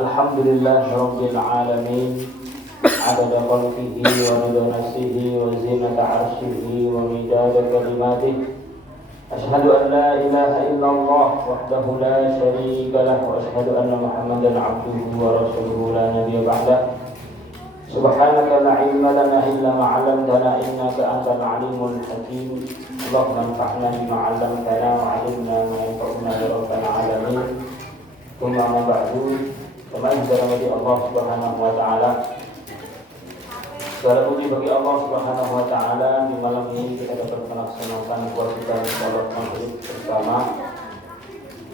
Alhamdulillah Rabbil Alamin Adada khalqihi wa rida nafsihi wa zinata arshihi wa midada kalimatihi Ashhadu an la ilaha illallah wahdahu la sharika lah wa ashhadu anna Muhammadan abduhu wa rasuluhu la nabiyya ba'dah Subhanaka la ilma lana illa ma 'allamtana innaka antal alimul hakim Allahumma anfa'na bima 'allamtana wa 'allimna ma yanfa'una ya rabbal alamin Thumma ma ba'du Kembali dirahmati Allah Subhanahu wa taala. Segala puji bagi Allah Subhanahu wa taala, di malam ini kita dapat melaksanakan kewajiban salat maghrib bersama.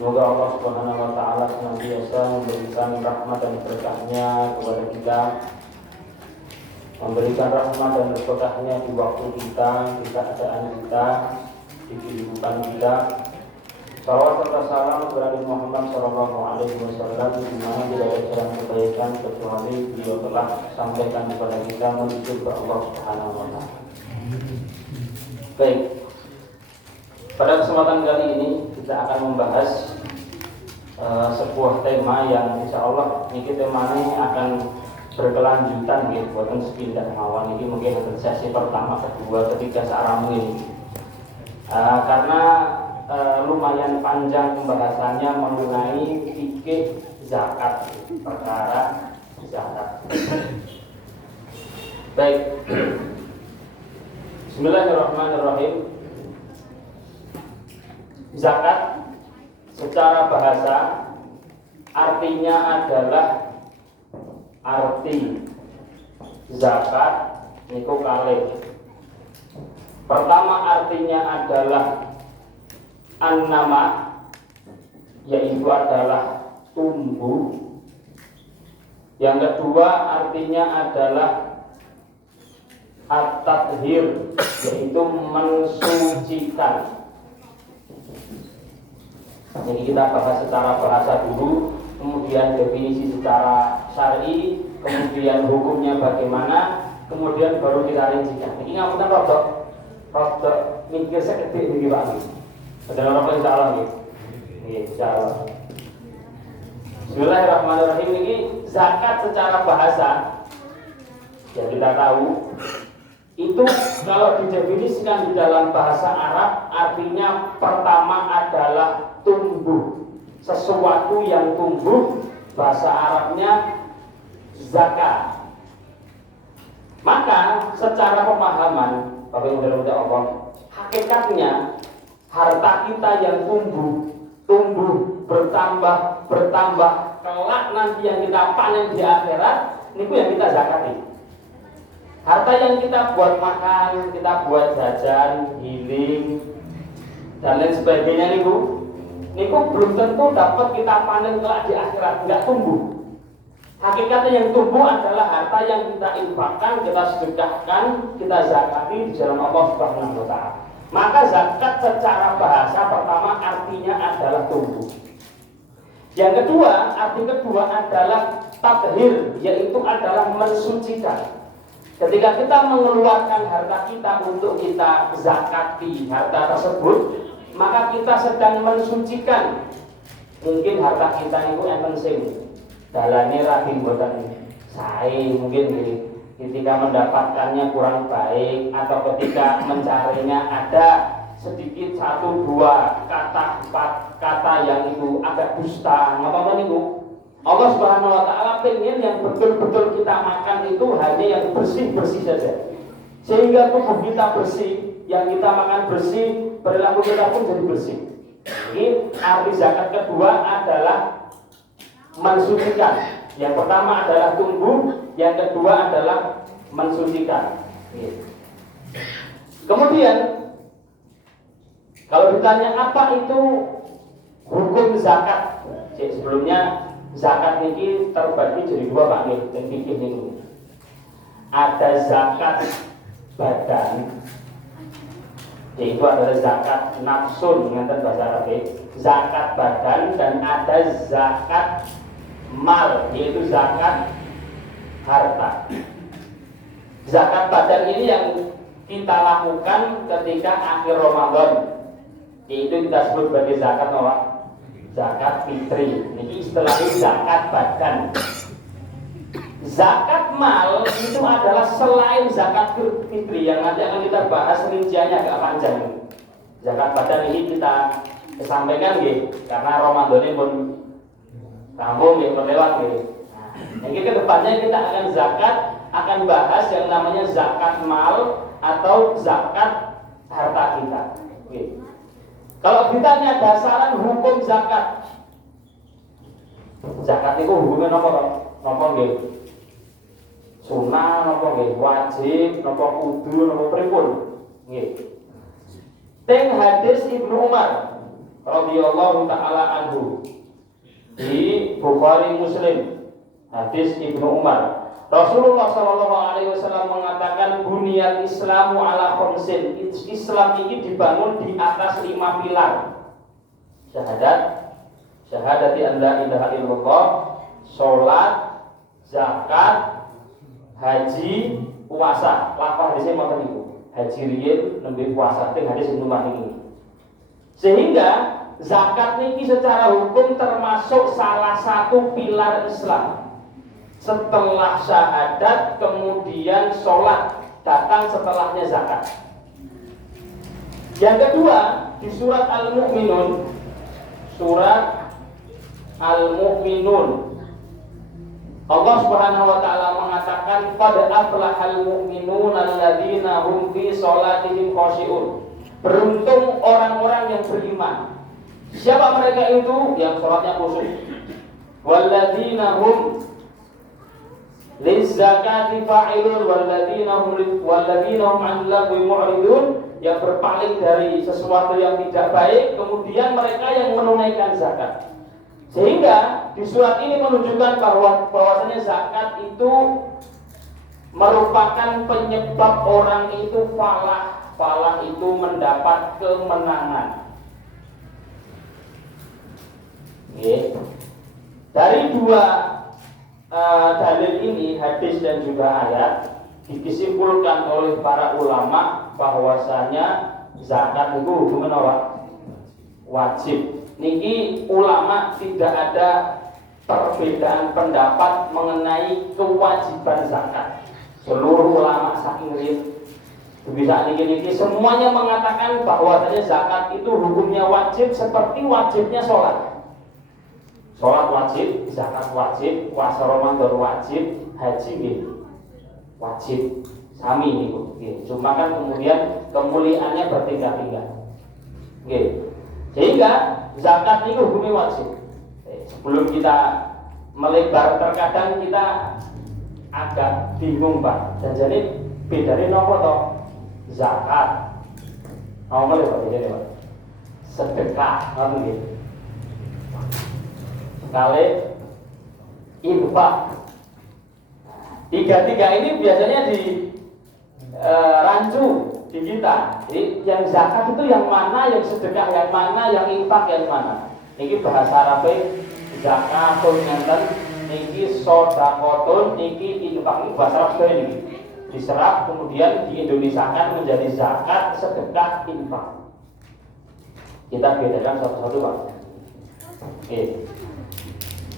Semoga Allah Subhanahu wa taala senantiasa memberikan rahmat dan berkahnya kepada kita. Memberikan rahmat dan berkahnya di waktu kita, di keadaan kita, di kehidupan kita. Salawat serta salam kepada Nabi Muhammad sallallahu alaihi wasallam di mana tidak ada jalan kebaikan kecuali beliau telah sampaikan kepada kita menuju ke Allah Subhanahu wa taala. Baik. Pada kesempatan kali ini kita akan membahas sebuah tema yang insya Allah ini temanya akan berkelanjutan gitu, bukan sepindah mawon ini mungkin ada sesi pertama, kedua, ketiga searah ini. Karena lumayan panjang pembahasannya mengenai fikih zakat, perkara zakat. Baik. Bismillahirrahmanirrahim. Zakat secara bahasa artinya adalah arti zakat niku kalih. Pertama artinya adalah an-nama, yaitu adalah tumbuh. Yang kedua artinya adalah at-tathhir, yaitu mensucikan. Jadi kita bahas secara bahasa dulu, kemudian definisi secara syar'i, kemudian hukumnya bagaimana, kemudian baru kita rincikan. Ini ngapunten rodok mikir seketik iki Pak. Adalah apa insyaallah nggih. Nggih, insyaallah. Bismillahirrahmanirrahim. Ini zakat secara bahasa yang kita tahu itu kalau didefinisikan di dalam bahasa Arab artinya pertama adalah tumbuh. Sesuatu yang tumbuh bahasa Arabnya zakat. Maka secara pemahaman Bapak Ibu dan Allah, hakikatnya harta kita yang tumbuh, bertambah, kelak nanti yang kita panen di akhirat, niku yang kita zakati. Harta yang kita buat makan, kita buat jajan, healing, dan lain sebagainya niku belum tentu dapat kita panen kelak di akhirat, enggak tumbuh. Hakikatnya yang tumbuh adalah harta yang kita infakkan, kita sedekahkan, kita zakati di jalan Allah Subhanahu wa taala. Maka zakat secara bahasa pertama artinya adalah tumbuh. Yang kedua, arti kedua adalah tathhir, yaitu adalah mensucikan. Ketika kita mengeluarkan harta kita untuk kita zakati harta tersebut, maka kita sedang mensucikan. Mungkin harta kita itu enten sing dalane ra boten sae, mungkin gini. Ketika mendapatkannya kurang baik atau ketika mencarinya ada sedikit satu dua kata yang itu agak dusta, apa itu Allah Subhanahu wa taala pengen yang betul-betul kita makan itu hanya yang bersih-bersih saja, sehingga tubuh kita bersih, yang kita makan bersih, perilaku kita pun jadi bersih. Ini arti zakat kedua adalah mensucikan. Yang pertama adalah tumbuh, yang kedua adalah mensucikan. Kemudian kalau ditanya apa itu hukum zakat, sebelumnya zakat ini terbagi jadi dua Pak nggih, dan fikih niku. Ada zakat badan, yaitu adalah zakat nafsun ngeten bahasa Arab, zakat badan, dan ada zakat mal, yaitu zakat harta. Zakat badan ini yang kita lakukan ketika akhir Ramadan, yaitu kita sebut sebagai zakat zakat fitri. Ini istilahnya zakat badan. Zakat mal itu adalah selain zakat fitri yang nanti akan kita bahas rinciannya agak panjang. Zakat badan ini kita sampaikan karena Ramadan ini pun rampung lewat Nah, ke depannya kita akan akan bahas yang namanya zakat mal atau zakat harta kita. Kalau ditanya dasaran hukum zakat, zakat itu hukumnya nopo sunah, nopo wajib, nopo kudu, nopo pripun. Teng hadis Ibnu Umar radhiyallahu taala anhu di Bukhari Muslim, hadis Ibnu Umar. Rasulullah SAW mengatakan buniyal Islamu ala khamsin. Islam ini dibangun di atas 5 pilar. Syahadati an la ilaha illallah, salat, zakat, haji, puasa. Lafaz hadisnya ngoten niku. Haji riyen nembe puasa teng hadis Ibnu Umar ini. Sehingga zakat niki secara hukum termasuk salah satu pilar Islam. Setelah syahadat kemudian sholat, datang setelahnya zakat. Yang kedua di surat Al-Mu'minun, Allah Subhanahu wa taala mengatakan qad aflahal mu'minuna alladzina hum fi sholatihim khashi'un. Beruntung orang-orang yang beriman. Siapa mereka itu? Yang sholatnya khusyuk. Walladzina hum lizzakati fa'ilun walladzina hum 'anil lagwi mu'ridun, yang berpaling dari sesuatu yang tidak baik, kemudian mereka yang menunaikan zakat. Sehingga di surat ini menunjukkan bahwasanya zakat itu merupakan penyebab orang itu falah itu mendapat kemenangan. Dari dua dalil ini, hadis dan juga ayat, disimpulkan oleh para ulama bahwasanya zakat itu hukumnya wajib. Niki ulama tidak ada perbedaan pendapat mengenai kewajiban zakat. Seluruh ulama saking bisa niki semuanya mengatakan bahwasanya zakat itu hukumnya wajib seperti wajibnya sholat. Sholat wajib, zakat wajib, puasa Ramadan wajib, haji wajib, sami niku. Cuma kan kemudian kemuliaannya bertingkat-tingkat. Sehingga zakat itu hukumnya wajib. Sebelum kita melebar, terkadang kita agak bingung Pak. Dan jadi bedanya nopo toh? Zakat. Mau melebar jadi Pak. Sedekah, gitu. Kali infak. Tiga-tiga ini biasanya di rancu di kita. Jadi yang zakat itu yang mana, yang sedekah yang mana, yang infak yang mana. Ini bahasa Arabnya zakatun ngenten, ini sodakotun, ini infak. Ini bahasa Arab sekali ini. Diserap kemudian diindonesiakan menjadi zakat, sedekah, infak. Kita bedakan satu-satu Pak.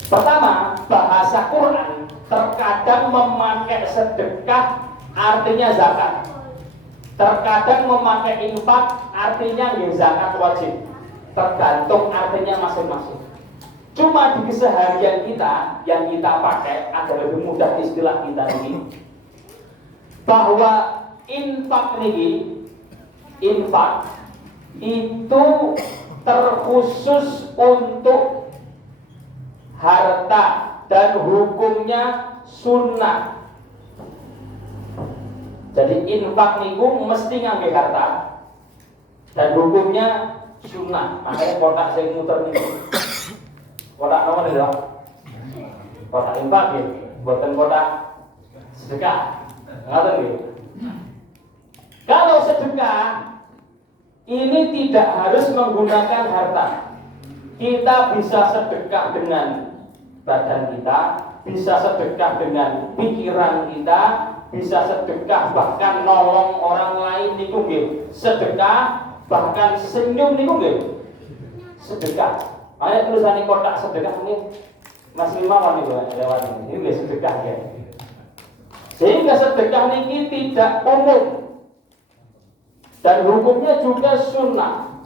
Pertama, bahasa Quran terkadang memakai sedekah artinya zakat. Terkadang memakai infak artinya zakat wajib. Tergantung artinya masing-masing. Cuma di keseharian kita yang kita pakai agar lebih mudah istilah kita ini, bahwa infak itu terkhusus untuk harta dan hukumnya sunnah. Jadi infak niku mesti ngambil harta dan hukumnya sunnah. Makanya kotak saya muter niku. Kotak apa nih dok? Kotak infak ya, buatan kotak sedekah. Ngerti gitu. Kalau sedekah ini tidak harus menggunakan harta. Kita bisa sedekah dengan badan kita, bisa sedekah dengan pikiran kita, bisa sedekah bahkan nolong orang lain niku nggih. Sedekah bahkan senyum niku nggih. Sedekah. Makanya tulisan kotak sedekah ini Mas Limawan itu lewat ini nggak sedekah ya. Sehingga sedekah ini tidak umum dan hukumnya juga sunnah.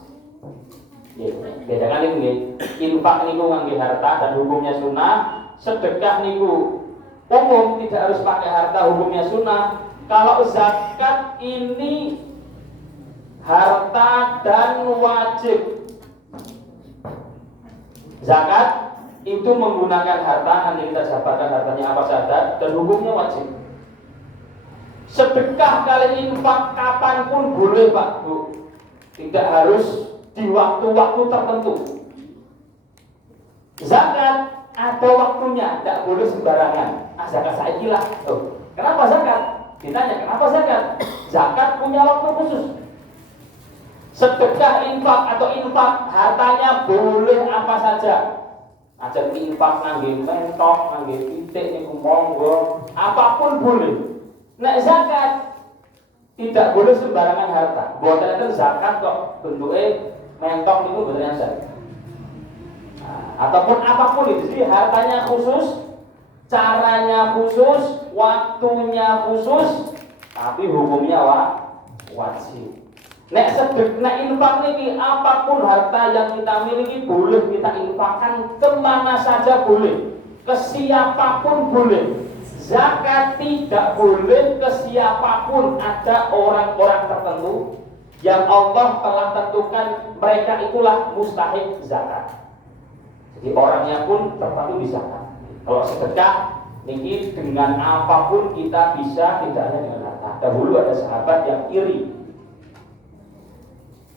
Bedakan ini infak niku ngangge harta dan hukumnya sunnah. Sedekah niku umum tidak harus pakai harta, hukumnya sunnah. Kalau zakat ini harta dan wajib. Zakat itu menggunakan harta, nanti kita jabarkan hartanya apa saja, dan hukumnya wajib. Sedekah kali infak kapanpun boleh Pak Bu, tidak harus di waktu-waktu tertentu. Zakat ada waktunya, tidak boleh sembarangan. Zakat saiki lah. Kenapa zakat? Ditanya kenapa zakat? Zakat punya waktu khusus. Sedekah infak atau infak hartanya boleh apa saja. Aja infak ngangge mentok, ngangge titik niku monggo, apapun boleh. Nek zakat tidak boleh sembarangan harta. Mboten enten zakat kok bentuke mentok niku mboten enten. Ataupun apapun itu, jadi hartanya khusus, caranya khusus, waktunya khusus, tapi hukumnya wajib. Nek infak niki apapun harta yang kita miliki boleh kita infakkan kemana saja boleh, ke siapapun boleh. Zakat tidak boleh ke siapapun. Ada orang-orang tertentu yang Allah telah tentukan mereka itulah mustahik zakat. Jadi orangnya pun tertentu di zakat. Kalau sedekah niki dengan apapun kita bisa, tidak hanya dengan harta. Dahulu ada sahabat yang iri.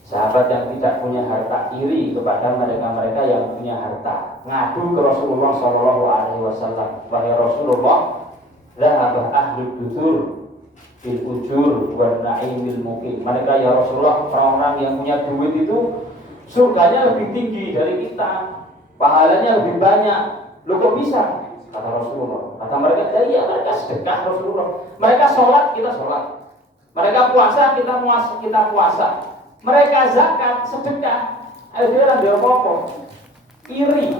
Sahabat yang tidak punya harta iri kepada mereka-mereka yang punya harta. Ngadu ke Rasulullah SAW. Wahai Rasulullah, dhahaba ahlul dusur bil ujur wa na'imil muqim. Mereka ya Rasulullah, orang-orang yang punya duit itu surganya lebih tinggi dari kita, pahalanya lebih banyak. Loh kok bisa? Kata Rasulullah. Kata mereka, ya mereka sedekah Rasulullah. Mereka sholat, kita sholat. Mereka puasa, kita puasa. Mereka zakat, sedekah, akhirnya dia apa-apa iri.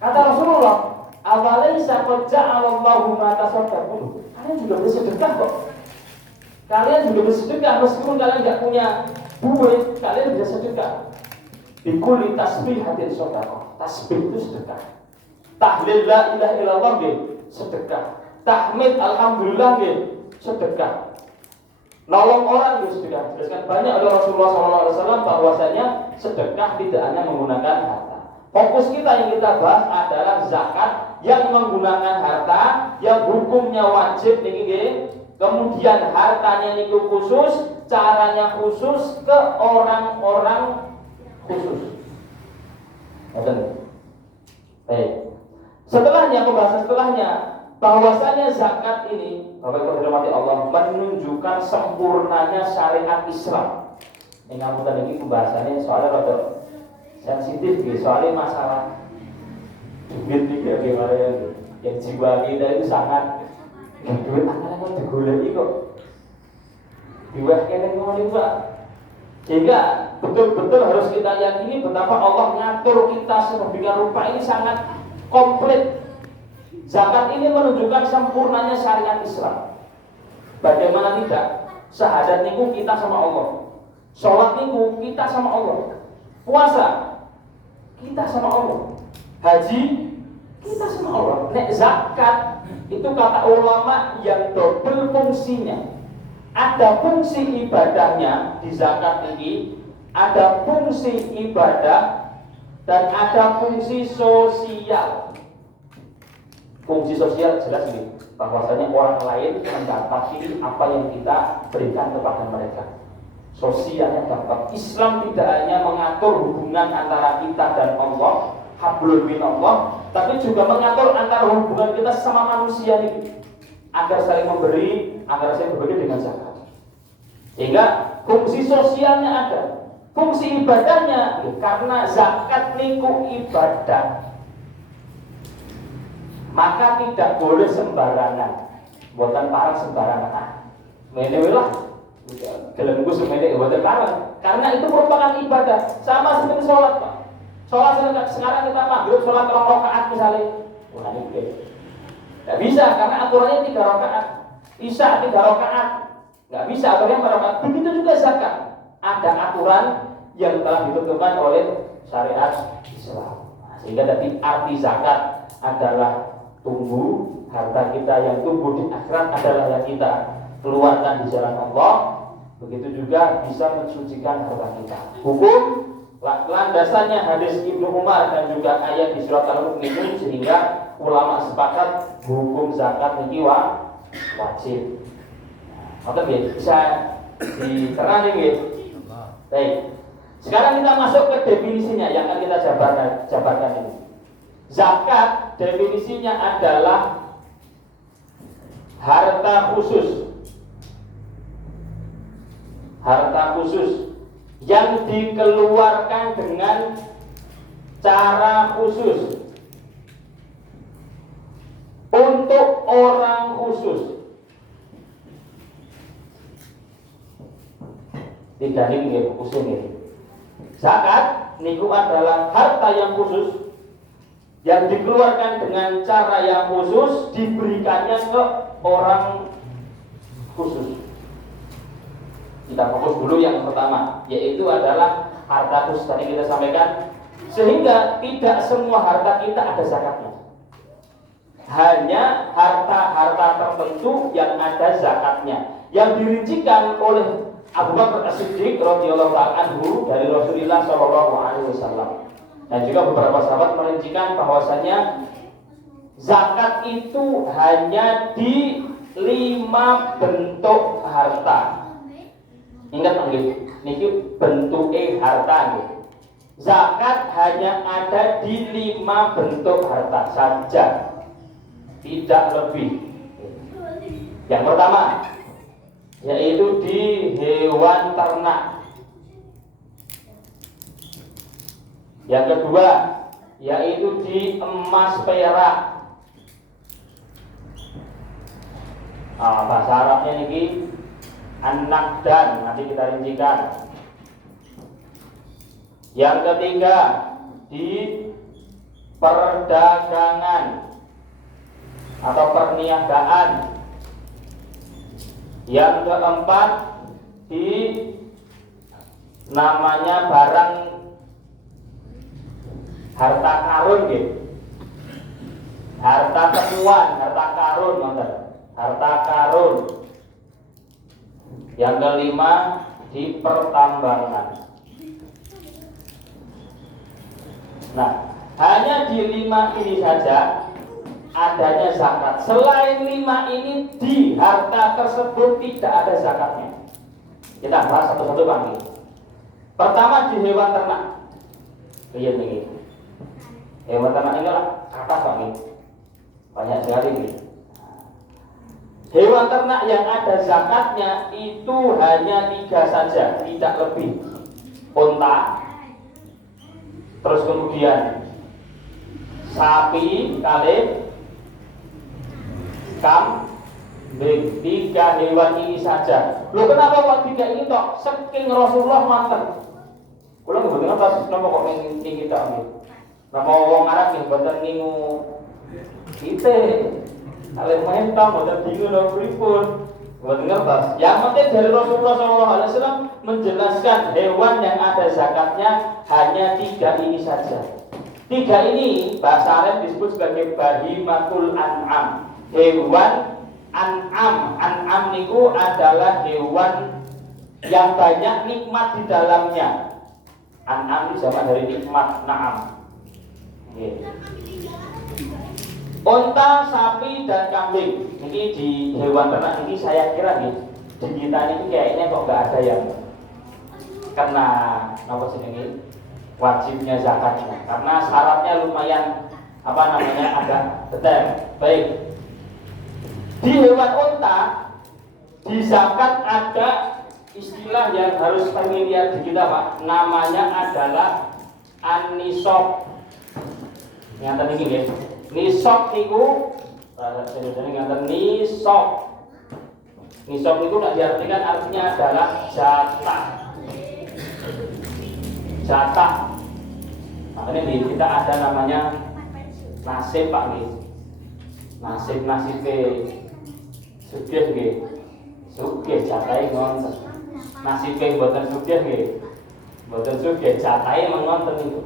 Kata Rasulullah, awalaysa qad ja'alallahu ma tasaddaqun. Kalian juga bersedekah kok. Kalian juga bersedekah meskipun kalian tidak punya duit, kalian bisa sedekah. Bikulli tasbihatin shadaqah. Tasbih itu sedekah. Tahlil la ilaha illallah sedekah. Tahmid alhamdulillah sedekah. Nolong orang itu sedekah. Jelaskan banyak oleh Rasulullah SAW bahwasanya sedekah tidak hanya menggunakan harta. Fokus kita yang kita bahas adalah zakat yang menggunakan harta, yang hukumnya wajib niki. Kemudian hartanya niku khusus, caranya khusus ke orang-orang khusus. Baik. Setelahnya, pembahasan setelahnya, bahwasanya zakat ini, Bapak Ibu dirahmati Allah, menunjukkan sempurnanya syariat Islam. Ini kamu tadi ini pembahasannya soalnya rada sensitif, soalnya masalah duit nih bagaimana yang jiwa kita itu sangat duit akan digoleki kok. Diwakilkan ngomong Pak. Sehingga betul-betul harus kita yakini betapa Allah ngatur kita sedemikian rupa ini sangat komplit. Zakat ini menunjukkan sempurnanya syariat Islam. Bagaimana tidak? Syahadat niku kita sama Allah. Sholat niku kita sama Allah. Puasa kita sama Allah. Haji kita sama Allah. Nek zakat itu kata ulama yang double fungsinya. Ada fungsi ibadahnya di zakat ini, ada fungsi ibadah dan ada fungsi sosial. Fungsi sosial jelas ini, bahwasanya orang lain mendapati apa yang kita berikan kepada mereka. Sosialnya dapat. Islam tidak hanya mengatur hubungan antara kita dan Allah, hablum minallah, tapi juga mengatur antara hubungan kita sama manusia ini, agar saling memberi, agar saling berbagi dengan zakat. Sehingga fungsi sosialnya ada, fungsi ibadahnya, karena zakat niku ibadah. Maka tidak boleh sembarangan. Buatan parang sembarangan. Mene lah. Gelembus semene buatan parang. Karena itu merupakan ibadah. Sama seperti sholat, Pak. Sholat sekarang kita maghrib sholat 2 rakaat misalnya, wah ini nggak bisa karena aturannya 3 rakaat. Isya 3 rakaat, nggak bisa aturannya 4 rakaat. Begitu juga zakat, ada aturan yang telah ditentukan oleh syariat Islam. Sehingga tadi arti zakat adalah tumbuh, harta kita yang tumbuh di akhirat adalah yang kita keluarkan di jalan Allah. Begitu juga bisa mensucikan harta kita. Hukum landasannya hadis Ibnu Umar dan juga ayat di surat Al-Mu'minun, sehingga ulama sepakat hukum zakat niki wajib. Maka bisa diterangkan nggih. Baik. Sekarang kita masuk ke definisinya yang akan kita jabarkan ini. Zakat definisinya adalah harta khusus. Harta khusus yang dikeluarkan dengan cara khusus untuk orang khusus. Tidak ini fokusnya ini. Zakat niku adalah harta yang khusus yang dikeluarkan dengan cara yang khusus, diberikannya ke orang khusus. Kita fokus dulu yang pertama, yaitu adalah harta khusus tadi kita sampaikan, sehingga tidak semua harta kita ada zakatnya. Hanya harta-harta tertentu yang ada zakatnya, yang dirincikan oleh Abu Bakar As-Siddiq radhiyallahu anhu dari Rasulullah sallallahu alaihi wasallam. Dan juga beberapa sahabat merincikan bahwasanya zakat itu hanya di 5 bentuk harta. Ingat nggih, niki bentuke harta nggih. Zakat hanya ada di 5 bentuk harta saja, tidak lebih. Yang pertama yaitu di hewan ternak. Yang kedua yaitu di emas perak. Bahasa Arabnya niki an-naqdan, nanti kita rincikan. Yang ketiga di perdagangan atau perniagaan. Yang keempat di namanya barang harta karun gitu. Harta temuan, harta karun, harta karun. Yang kelima di pertambangan. Nah, hanya di 5 ini saja adanya zakat. Selain 5 ini di harta tersebut tidak ada zakatnya. Kita bahas satu-satu Pak. Pertama di hewan ternak. Lihat ini. Hewan ternak ini lah kata Pak. Banyak sekali ini. Hewan ternak yang ada zakatnya itu hanya 3 saja, tidak lebih. Unta, terus kemudian sapi, kali, kambing. 3 hewan ini saja. Loh kenapa kok 3 ini tok? Saking Rasulullah manten. Kula mboten ngertos napa kok ning kita iki. Napa wong Arab sing mboten ningu kita. Ale mentang mboten bingung lho pripun. Mboten ngertos. Yang penting dari Rasulullah SAW menjelaskan hewan yang ada zakatnya hanya 3 ini saja. 3 ini bahasa Arab disebut sebagai bahimatul an'am. Hewan an'am. An'am niku adalah hewan yang banyak nikmat di dalamnya. An'am ini sama dari nikmat, na'am. Unta, sapi, dan kambing. Ini di hewan ternak ini saya kira nih, di kita ini kayaknya kok nggak ada yang kena apa sih ini wajibnya zakatnya. Karena syaratnya lumayan agak detail. Baik. Di hewan unta, di zakat ada istilah yang harus familiar di kita Pak. Namanya adalah an-nisab. Ngaten iki nggih. Nisab niku Indonesia ngaten nisab. Nisab niku nek diartikan artinya adalah jatah. Jatah. Makanya nih kita ada namanya nasib Pak nih. Nasib sugih nggih. Sugih jatahe ngonten. Nasibe mboten sugih nggih. Mboten sugih jatahe mengonten niku.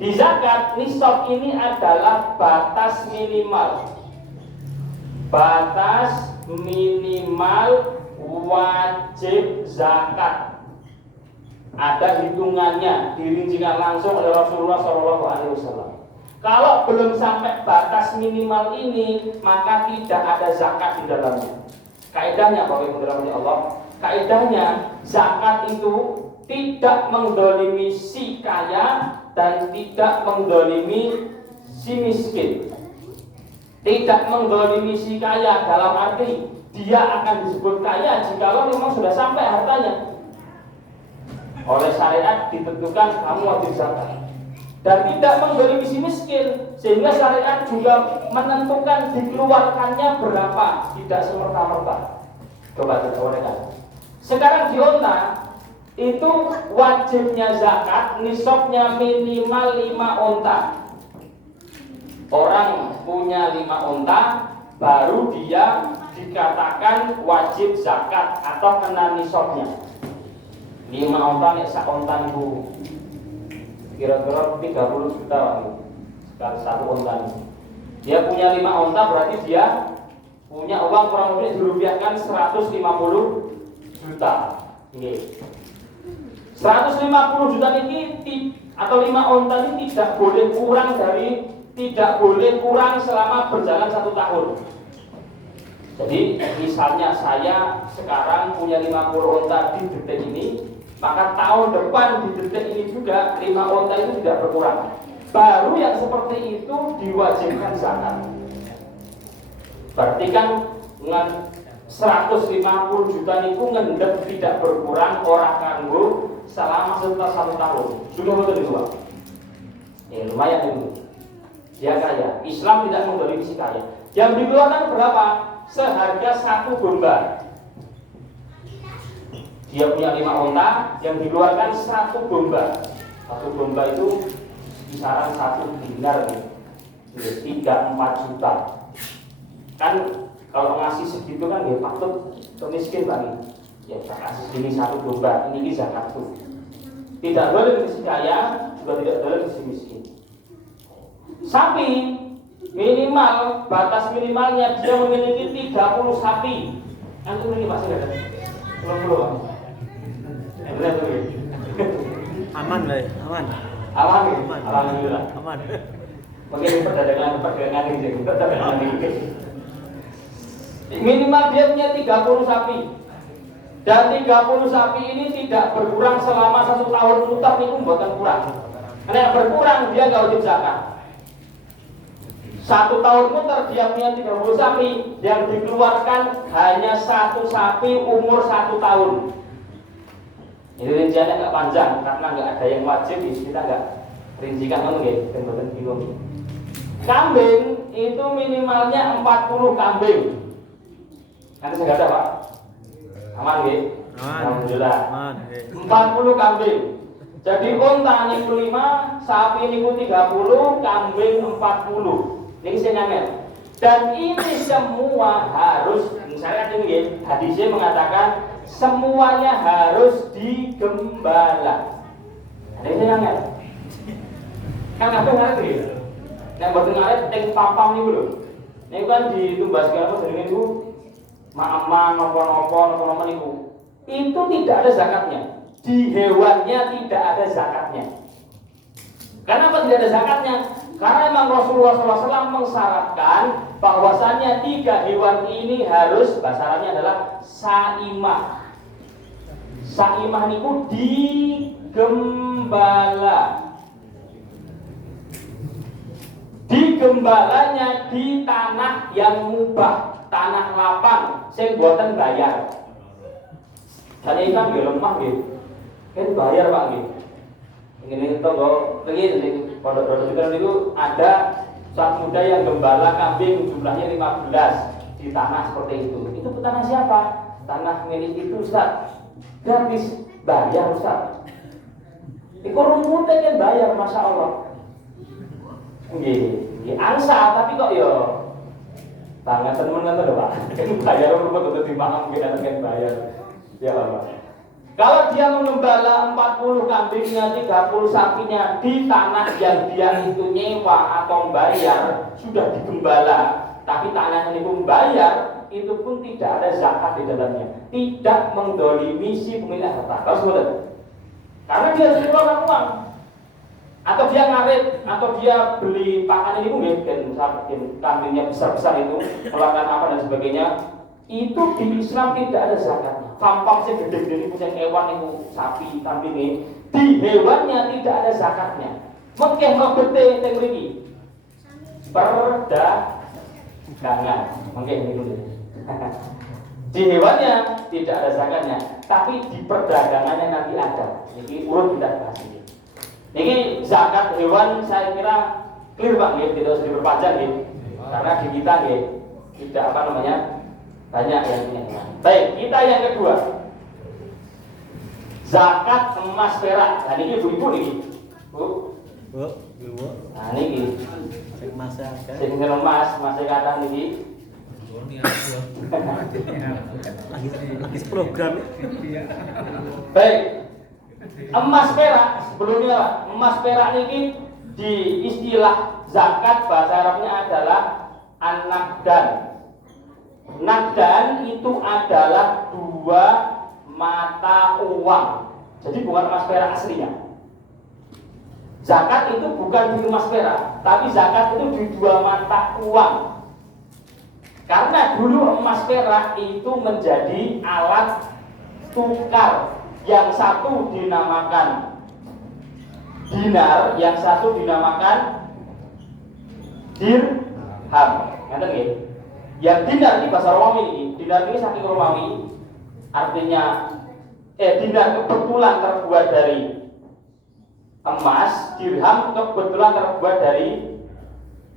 Di zakat nisab ini adalah batas minimal. Batas minimal wajib zakat. Ada hitungannya, dirincikan langsung oleh Rasulullah SAW. Kalau belum sampai batas minimal ini, maka tidak ada zakat di dalamnya. Kaidahnya, Bapak Ibu dirahmati Allah, kaidahnya zakat itu tidak mendolimi si kaya dan tidak mendolimi si miskin. Tidak mendolimi si kaya dalam arti dia akan disebut kaya jikalau memang sudah sampai hartanya. Oleh syariat ditentukan kamu wajib zakat. Dan tidak mendolimi si miskin, sehingga syariat juga menentukan dikeluarkannya berapa, tidak semerta-merta. Coba kita uraikan. Sekarang di onta itu wajibnya zakat, nisabnya minimal 5 onta. Orang punya 5 onta, baru dia dikatakan wajib zakat atau kena nisabnya. 5 onta nek sak onta niku kira-kira 30 juta sekali satu onta. Dia punya 5 onta berarti dia punya uang kurang lebih dirupiahkan 150 juta. Nggih. 150 juta ini atau 5 onta ini tidak boleh kurang selama berjalan 1 tahun. Jadi misalnya saya sekarang punya 50 onta di detik ini, maka tahun depan di detik ini juga 5 onta itu tidak berkurang. Baru yang seperti itu diwajibkan zakat. Berarti kan dengan 150 juta niku ngendep tidak berkurang orang kanggo selama setelah 1 tahun. Sudah betul itu, Pak? Ya lumayan itu. Dia kaya. Islam tidak mendolimi si kaya. Yang dikeluarkan berapa? Seharga 1 domba. Dia punya 5 onta, yang dikeluarkan 1 domba. 1 domba itu kisaran 1 dinar nih, 3-4 juta. Kan kalau ngasih segitu kan ya patut miskin Pak nih. Ya kita kasih ini 1 domba, ini zakat tuh. Tidak boleh si kaya, juga tidak boleh si miskin. Sapi minimal, batas minimalnya dia memiliki 30 sapi. Kan itu ini masih ada. Belum. Benar tuh. Aman lah, aman. Alhamdulillah. Aman. Mungkin perdagangan ini. Minimal dia punya 30 sapi. Dan 30 sapi ini tidak berkurang selama 1 tahun putar itu bukan kurang. Karena berkurang dia nggak wajib zakat. 1 tahun putar dia punya 30 sapi, yang dikeluarkan hanya 1 sapi umur 1 tahun. Ini rinciannya nggak panjang karena nggak ada yang wajib, kita nggak rincikan nggih, ben bingung. Kambing itu minimalnya 40 kambing. Kan saya kata Pak. Aman nggih? Alhamdulillah. Aman. 40 kambing. Jadi unta niku 5, sapi niku 30, kambing 40. Ini saya nyamel. Dan ini semua harus, misalnya ini hadisnya mengatakan semuanya harus digembala. Ada yang nyamel. Kan apa ngerti? Yang betul ngerti teng papam niku lho. Niku kan ditumbas karo jenenge niku ma'aman napa-napa niku. Itu tidak ada zakatnya. Di hewannya tidak ada zakatnya. Kenapa tidak ada zakatnya? Karena memang Rasulullah SAW mensyaratkan bahwasannya 3 hewan ini harus, bahasannya adalah saimah. Saimah niku digembala. Digembalanya di tanah yang mubah, tanah lapang, sing boten bayar. Saya ikan nggih lemah nggih. Kan bayar Pak nggih. Ini tonggo begini pondok itu ada saat muda yang gembala kambing jumlahnya 15 di tanah seperti itu. Itu tanah siapa? Tanah milik itu Ustaz. Gratis bayar Ustaz. Iku rumputnya kan bayar, masya Allah. Nggih, angsa tapi kok yo tangan temen lho Pak. Kan bayar rumput untuk dimakan kita kan bayar. Ya Allah. Kalau dia mengembala 40 kambingnya, 30 sapinya di tanah yang dia itu nyewa atau bayar, sudah digembala, tapi tanahnya itu membayar, itu pun tidak ada zakat di dalamnya. Tidak mendolimi si pemilik harta. Kalau sudah, karena dia harus mengeluarkan uang. Atau dia ngarit, atau dia beli pakan ini mungkin kambingnya besar-besar itu, mengeluarkan apa dan sebagainya, itu di Islam tidak ada zakatnya. Pampang sih gede-gede punya hewan itu sapi, kambing ini di hewannya tidak ada zakatnya. Mungkin mau bete teknologi perdagangan, mungkin itu. Di hewannya tidak ada zakatnya, tapi di perdagangannya nanti ada. Jadi urut kita bahas ini. Ini zakat hewan saya kira clear Pak, tidak usah diperpanjang gitu. Karena di kita tidak apa namanya banyak yang punya hewan. Baik, kita yang kedua, zakat emas perak. Nah ini ibu-ibu nih, bu. Nah ini emas ya. sing emas masih kadang nih. Lagi program. Baik, emas perak sebelumnya Pak. Emas perak ini di istilah zakat bahasa Arabnya adalah an-naqdan. Naqdan itu adalah 2 mata uang. Jadi bukan emas perak aslinya. Zakat itu bukan di emas perak, tapi zakat itu di 2 mata uang. Karena dulu emas perak itu menjadi alat tukar. Yang satu dinamakan dinar, yang satu dinamakan dirham. Ngerti nggih? Yang dinar ini bahasa Romawi ini. Dinar ini saking Romawi, artinya dinar kebetulan terbuat dari emas, dirham kebetulan terbuat dari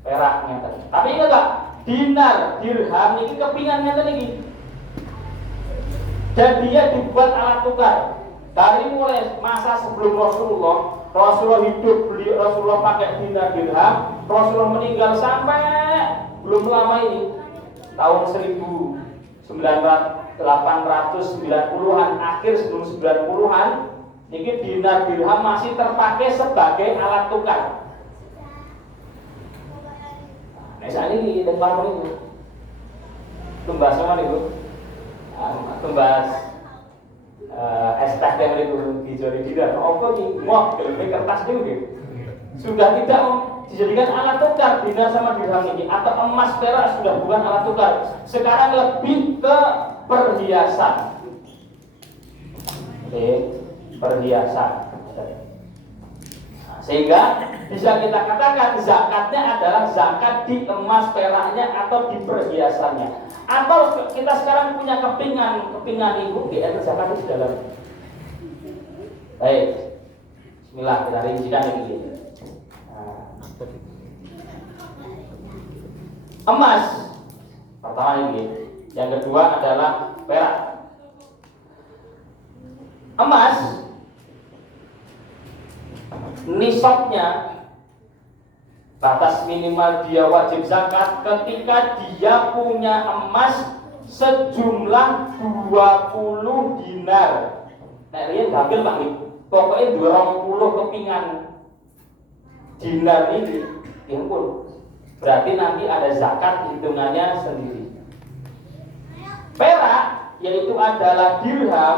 perak. Tapi ingat Pak, dinar, dirham ini kepingan ini. Dan dia dibuat alat tukar. Dari mulai masa sebelum Rasulullah hidup, Rasulullah pakai dinar dirham, Rasulullah meninggal sampai belum lama ini, tahun 1890-an, akhir sebelum 90-an, ini dinar dirham masih terpakai sebagai alat tukar. Nah, saat ini depan itu, tumbas sama itu. Tumbas STK yang itu dijadi dinar. Apa nih? Wah, ini kertas juga. Sudah tidak dijadikan alat tukar dinar sama dirham ini, atau emas perak sudah bukan alat tukar. Sekarang lebih ke perhiasan. Perhiasan. Sehingga bisa kita katakan zakatnya adalah zakat di emas peraknya atau di perhiasannya. Atau kita sekarang punya kepingan ibu di zakat di dalam. Baik, Bismillah kita rincikan ini. Emas pertama ini, yang kedua adalah perak. Emas nisabnya, batas minimal dia wajib zakat ketika dia punya emas sejumlah 20 dinar. Nek riyen gambil Pak iki. Pokoke 20 kepingan dinar ini, ya ampun. Berarti nanti ada zakat hitungannya sendiri. Perak yaitu adalah dirham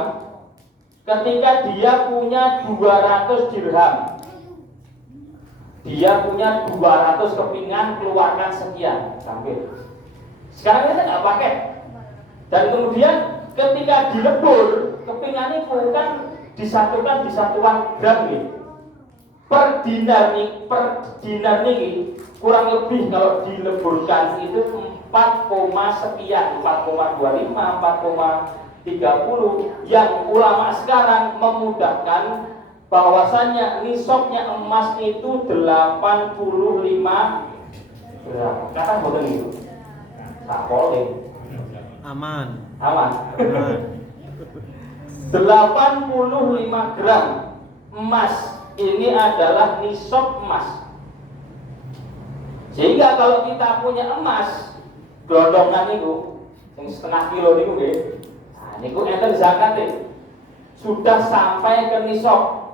ketika dia punya 200 dirham. Dia punya 200 kepingan, keluarkan sekian, sambil. Sekarang kita nggak pakai. Dan kemudian ketika dilebur, kepingan itu kan disatukan di satuan gram nih. Per dinar nih kurang lebih kalau dileburkan itu 4, sekian, 4,25, 4,30. Yang ulama sekarang memudahkan bahwasannya nisabnya emas itu 85 gram. Kata boten itu. Tak boleh. Aman. 85 gram emas ini adalah nisab emas. Sehingga kalau kita punya emas glodongan itu yang setengah kilo niku nggih. Nah, niku enten zakate. Sudah sampai ke nisab.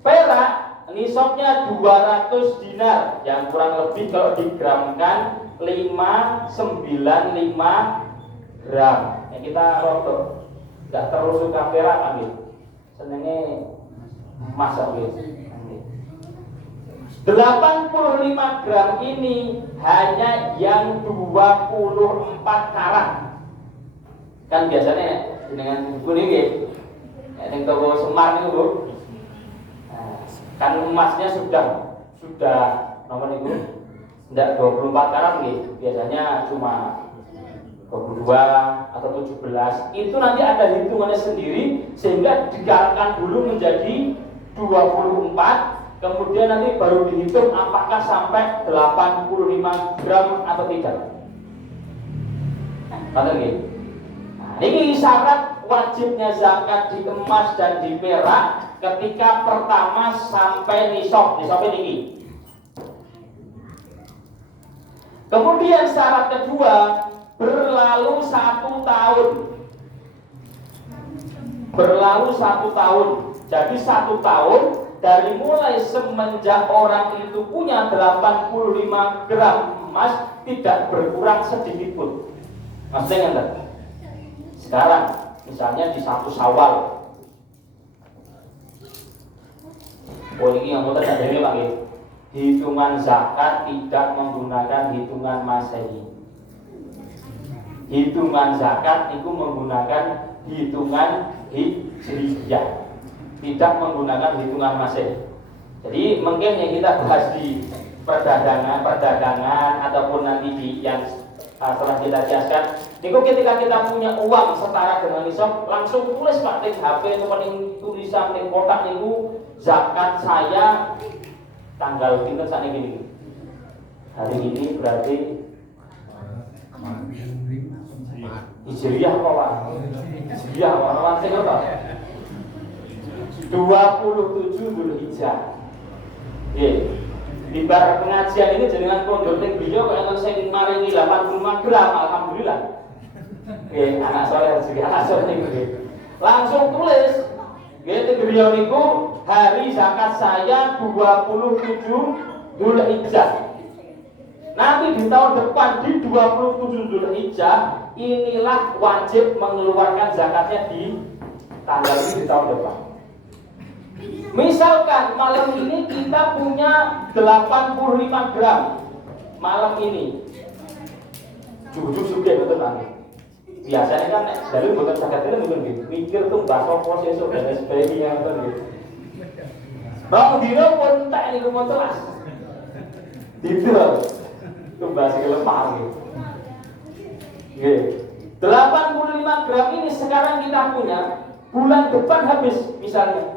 Perak nisabnya 200 dinar yang kurang lebih kalau digramkan 595 gram. Yang kita rotok. Enggak terlalu suka perak kan gitu. Senenge emas gitu. 85 gram ini hanya yang 24 karat. Kan biasanya dengan buku ini yang toko Semar itu Bu. Nah, kan emasnya sudah nomor itu tidak 24 karat gitu. Biasanya cuma 22 atau 17. Itu nanti ada hitungannya sendiri sehingga digalakan dulu menjadi 24. Kemudian nanti baru dihitung apakah sampai 85 gram atau tidak. Nah, ini syarat wajibnya zakat di emas dan di perak ketika pertama sampai nisab ini. Kemudian syarat kedua berlalu 1 tahun. Berlalu 1 tahun. Jadi 1 tahun dari mulai semenjak orang itu punya 85 gram emas tidak berkurang sedikit pun. Maksudnya enggak? Sekarang misalnya di 1 Syawal. Oh ini yang mau terjadi ini Pak. Hitungan zakat tidak menggunakan hitungan Masehi. Hitungan zakat itu menggunakan hitungan Hijriyah. Tidak menggunakan hitungan Masehi. Jadi mungkin yang kita bahas di perdagangan ataupun nanti di yang setelah kita jelaskan, itu ketika kita punya uang setara dengan nisab, langsung tulis Pak di HP atau paling tulisan di kotak itu zakat saya tanggal pinten saat ini. Hari ini berarti Hijriyah apa Pak? Hijriyah apa? Saya nggak tahu. 27 Dzulhijjah. Nggih. Di bar pengajian ini jenengan pondok ning beliau kok enten sing maringi 85 gram, alhamdulillah. Nggih, anak soleh rezeki anak soleh niku nggih. Langsung tulis nggih teng beliau niku hari zakat saya 27 Dzulhijjah. Nanti di tahun depan di 27 Dzulhijjah inilah wajib mengeluarkan zakatnya di tanggal ini di tahun depan. Misalkan malam ini kita punya 85 gram malam ini. Jujur suge betul nanti. Biasanya kan dari bukan zakatnya mungkin gitu. Mikir tuh bakso pos esok dan sebagainya betul gitu. Bang dino pun tak ini mau telas. Gitu. Itu bahasa kelemah gitu. Oke. 85 gram ini sekarang kita punya, bulan depan habis misalnya.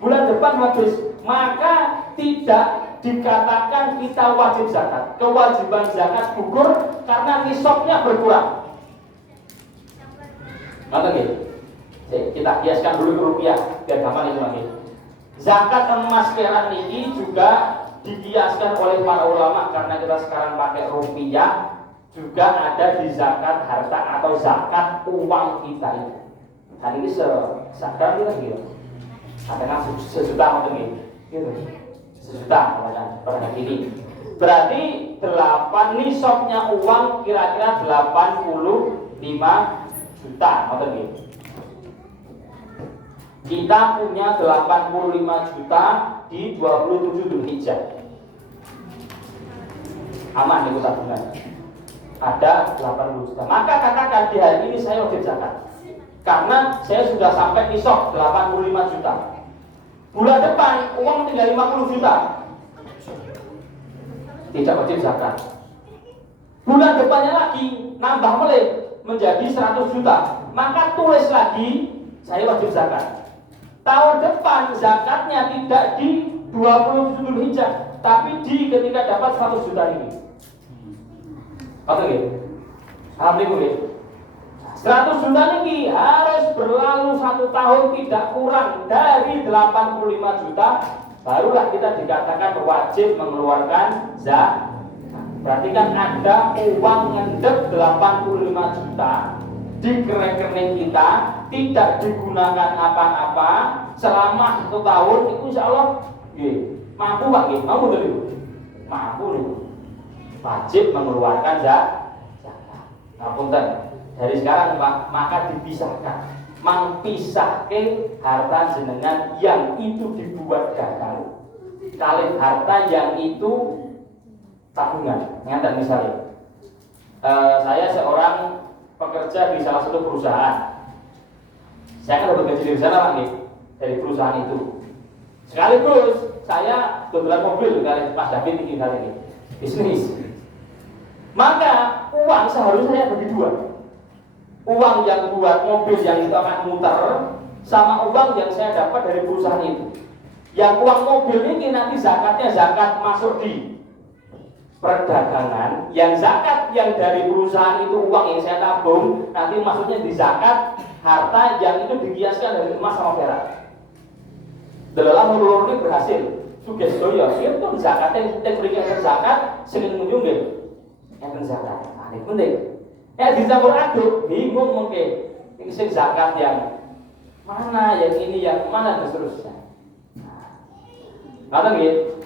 Bulan depan habis, maka tidak dikatakan kita wajib zakat. Kewajiban zakat gugur karena nisabnya berkurang. Ngerti? Kita kiaskan dulu ke rupiah biar gampang itu lagi. Zakat emas perak ini juga dikiaskan oleh para ulama karena kita sekarang pakai rupiah, juga ada di zakat harta atau zakat uang kita ini. Nah ini sekarang kita gitu. Katakan sejuta macam ini, gitu. Sejuta pada hari ini. Berarti 8 nisabnya uang kira-kira 85 juta macam ini. Kita punya 85 juta di 27 Dzulhijjah. Aman di tabungan. Ada 80 juta. Maka katakan di hari ini saya wajib zakat. Karena saya sudah sampai nisab 85 juta. Bulan depan uang tinggal 50 juta. Tidak wajib zakat. Bulan depannya lagi nambah menjadi 100 juta. Maka tulis lagi saya wajib zakat. Tahun depan zakatnya tidak di 27 Dzulhijjah, tapi di ketika dapat 100 juta ini. Oke, alhamdulillah. 100 juta ini harus berlalu 1 tahun tidak kurang dari 85 juta, barulah kita dikatakan wajib mengeluarkan zakat. Berarti kan ada uang ngendep 85 juta di rekening kita, tidak digunakan apa-apa selama 1 tahun, itu insya Allah mampu Pak, mampu dulu, mampu nih, wajib mengeluarkan zakat. Ngapunten, dari sekarang Pak, maka dipisahkan, mengpisahkan harta jenengan yang itu dibuat gagal, kalian harta yang itu tabungan. Nganten misalnya, saya seorang pekerja di salah satu perusahaan, saya kan dapat gaji dari sana Pak, dari perusahaan itu. Sekaligus saya beberapa mobil kali Mas David ini kali ini bisnis. Maka uang seharusnya saya bagi dua. Uang yang buat mobil yang itu akan muter, sama uang yang saya dapat dari perusahaan itu. Yang uang mobil ini nanti zakatnya zakat masuk di perdagangan. Yang zakat yang dari perusahaan itu uang yang saya tabung, nanti maksudnya di zakat harta yang itu dikiaskan dari emas sama perak. Dalam menurut ini berhasil. Suges doya, itu zakatnya yang berikan zakat, sering menunjuk yang zakat. Nah, ini penting. Ya dicampur aduk, bingung mungkin. Ini sing zakat yang mana, yang ini yang mana dan seterusnya. Nah, gitu.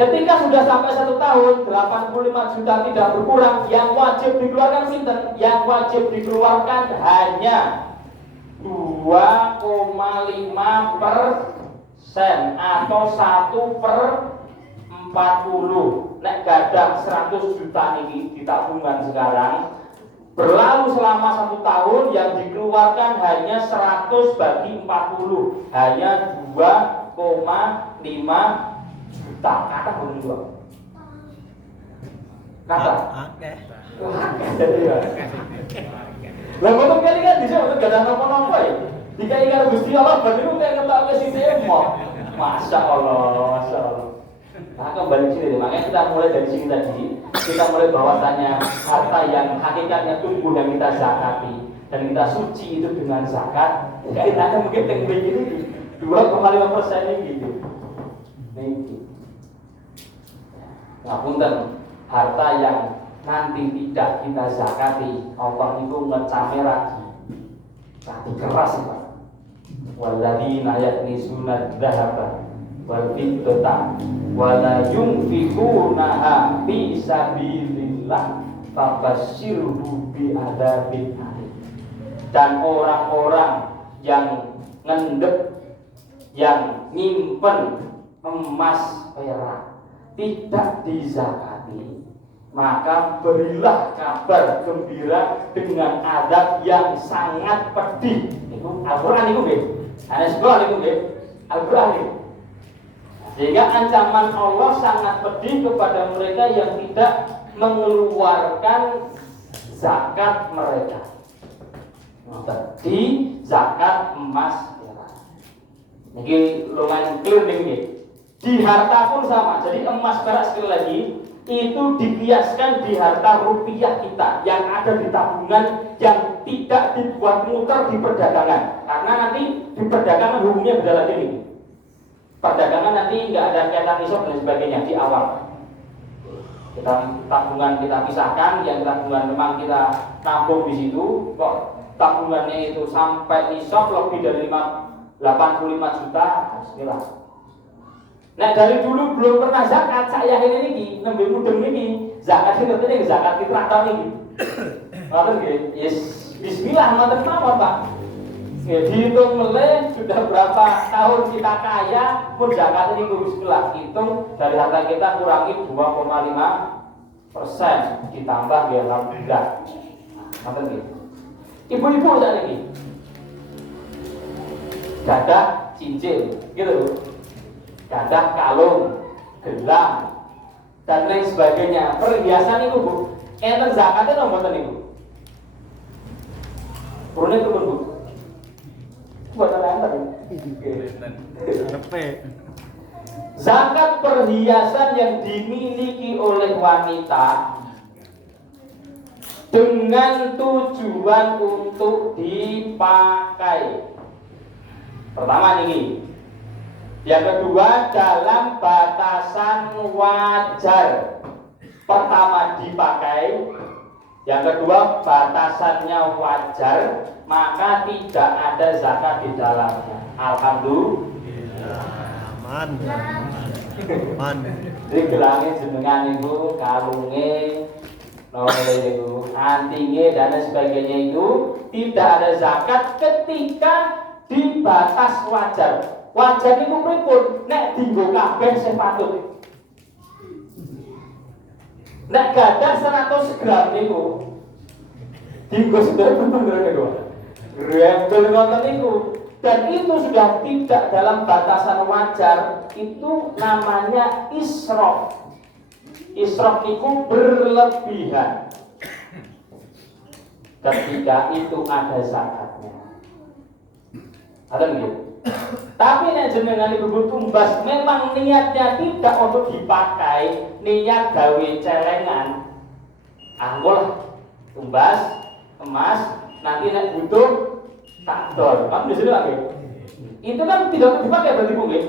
Ketika sudah sampai 1 tahun, 85 juta tidak berkurang, yang wajib dikeluarkan sinten? Yang wajib dikeluarkan hanya 2,5% atau 1/40. Nek gadah 100 juta ini di tabungan sekarang, berlalu selama 1 tahun, yang dikeluarkan hanya 100 bagi 40, hanya 2,5 juta. Kata belum dua. Kata. Lah kok kali kan bisa untuk gadah napa-napa ya. Dikai karo Gusti Allah ben niku kayak ngetokne sithik mok. Masyaallah, masyaallah. Nah, kembali sini, makanya kita mulai dari sini tadi, kita mulai bahwasannya harta yang hakikatnya tumbuh dan kita zakati dan kita suci itu dengan zakat. Kaitannya mungkin yang begini 2,5% ini gitu. Nih. Ngapunten, harta yang nanti tidak kita zakati, Allah itu ngecame lagi. Tapi keras Pak. Walladzina yaknizuna dzahaba wal fiddata wala yunfiqunaha fi sabilillah fabasyirhu bi adzabin alim. Dan orang-orang yang ngendep, yang nyimpen emas perak tidak dizakati, maka berilah kabar gembira dengan azab yang sangat pedih. Itu Al-Qur'an itu nggih. Ana sekolah itu nggih. Al-Qur'an itu. Sehingga ancaman Allah sangat pedih kepada mereka yang tidak mengeluarkan zakat mereka. Di zakat emas perak. Ini lumayan clear nih. Di harta pun sama. Jadi emas perak sekali lagi itu dibiaskan di harta rupiah kita yang ada di tabungan, yang tidak dibuat muter di perdagangan. Karena nanti di perdagangan hukumnya beda lagi nih. Perdagangan nanti nggak ada kaitan nisab dan sebagainya di awal. Kita tabungan kita pisahkan, yang tabungan memang kita nabung di situ. Kok tabungannya itu sampai nisab lebih dari 85 juta, bismillah. Nah dari dulu belum pernah zakat, saya ini nembe mudeng ini zakat ini penting, zakat fitrah tahun ini. Ngoten nggih, yes, bismillah ngoten mawon Pak. Ya, dihitung meleh sudah berapa tahun kita kaya, pun zakat ini bismillah. Hitung dari harta kita kurangi 2,5% ditambah ya alhamdulillah. Ngoten nggih. Ibu-ibu saat ini gadah cincin, gitu, gadah kalung, gelang, dan lain sebagainya. Perhiasan itu Bu, enten zakatnya nomor mboten niku. Purune turun Bu. Buat enten. Zakat perhiasan yang dimiliki oleh wanita dengan tujuan untuk dipakai. Pertama ini. Yang kedua dalam batasan wajar. Pertama dipakai, yang kedua batasannya wajar, maka tidak ada zakat di dalamnya. Alhamdulillah. Aman. Aman. Jadi gelangnya jenengan itu, kalungnya, nolnya itu, antingnya dan lain sebagainya itu tidak ada zakat ketika di batas wajar. Wajar itu pripun? Nek dinggo kabeh sing patut. Nek gadah 100 gram niku dinggo sedaya bener niku. Rembel ngoten niku. Dan itu sudah tidak dalam batasan wajar, itu namanya israf. Israf itu berlebihan. Ketika itu ada zakatnya. Ada nggih? Tapi nek jenengan ibu tumbas memang niatnya tidak untuk dipakai, niat gawe celengan. Anggolah tumbas, emas, nanti nek butuh tak dol. Kan di sini lagi. Itu kan tidak untuk dipakai berarti mungkin.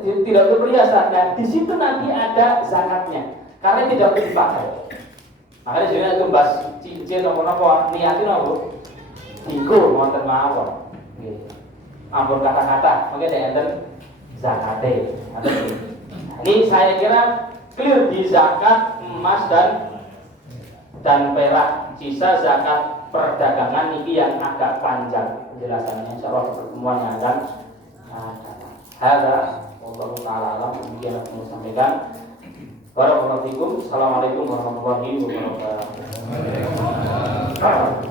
Tidak untuk perhiasan. Nah, di situ nanti ada zakatnya. Karena tidak untuk dipakai. Makanya di sini tumbas cincin nopo-nopo niatin nopo. Digo wonten mawon. Nggih. Ampun kata-kata, mungkin ada enten zakate. Ini saya kira clear di zakat emas dan perak. Sisa zakat perdagangan ini yang agak panjang penjelasannya. Insyaallah pertemuan yang akan ada. Wallahu taala alam. Demikian yang saya sampaikan. Barakallahu fikum. Assalamualaikum warahmatullahi wabarakatuh.